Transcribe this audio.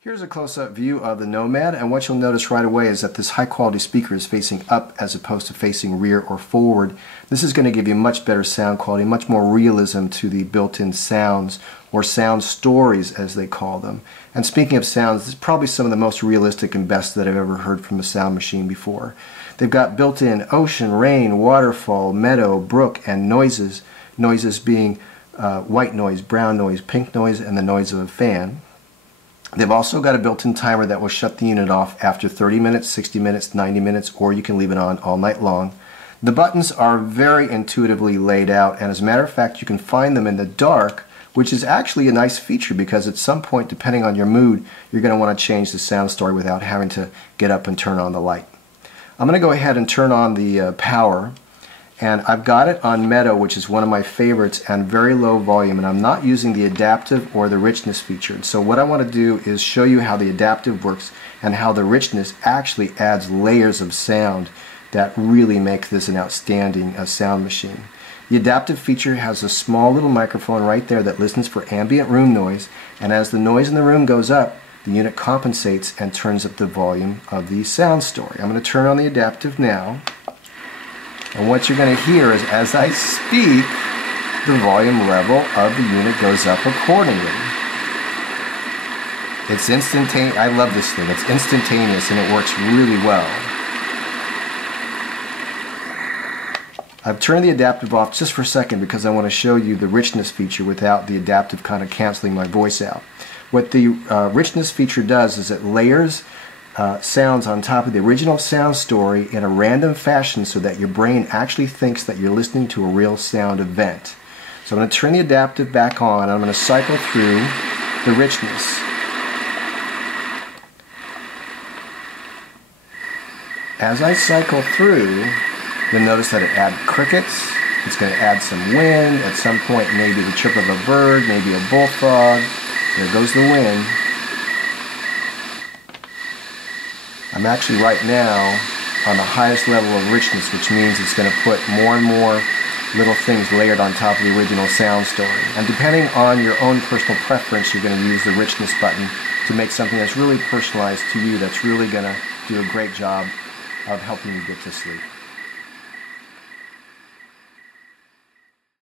Here's a close-up view of the Nomad, and what you'll notice right away is that this high-quality speaker is facing up as opposed to facing rear or forward. This is going to give you much better sound quality, much more realism to the built-in sounds, or sound stories as they call them. And speaking of sounds, this is probably some of the most realistic and best that I've ever heard from a sound machine before. They've got built-in ocean, rain, waterfall, meadow, brook, and noises. Noises being white noise, brown noise, pink noise, and the noise of a fan. They've also got a built-in timer that will shut the unit off after 30 minutes, 60 minutes, 90 minutes, or you can leave it on all night long. The buttons are very intuitively laid out, and as a matter of fact, you can find them in the dark, which is actually a nice feature because at some point, depending on your mood, you're going to want to change the sound story without having to get up and turn on the light. I'm going to go ahead and turn on the power. And I've got it on Meadow, which is one of my favorites, and very low volume, and I'm not using the adaptive or the richness feature. And so what I want to do is show you how the adaptive works and how the richness actually adds layers of sound that really make this an outstanding sound machine. The adaptive feature has a small little microphone right there that listens for ambient room noise, and as the noise in the room goes up, the unit compensates and turns up the volume of the sound story. I'm going to turn on the adaptive now. And what you're going to hear is, as I speak, the volume level of the unit goes up accordingly. It's instantaneous. I love this thing. It's instantaneous and it works really well. I've turned the adaptive off just for a second because I want to show you the richness feature without the adaptive kind of canceling my voice out. What the richness feature does is it layers sounds on top of the original sound story in a random fashion so that your brain actually thinks that you're listening to a real sound event. So I'm going to turn the adaptive back on and I'm going to cycle through the richness. As I cycle through, you'll notice that it adds crickets, it's going to add some wind, at some point maybe the chirp of a bird, maybe a bullfrog, there goes the wind. I'm actually right now on the highest level of richness, which means it's going to put more and more little things layered on top of the original sound story. And depending on your own personal preference, you're going to use the richness button to make something that's really personalized to you, that's really going to do a great job of helping you get to sleep.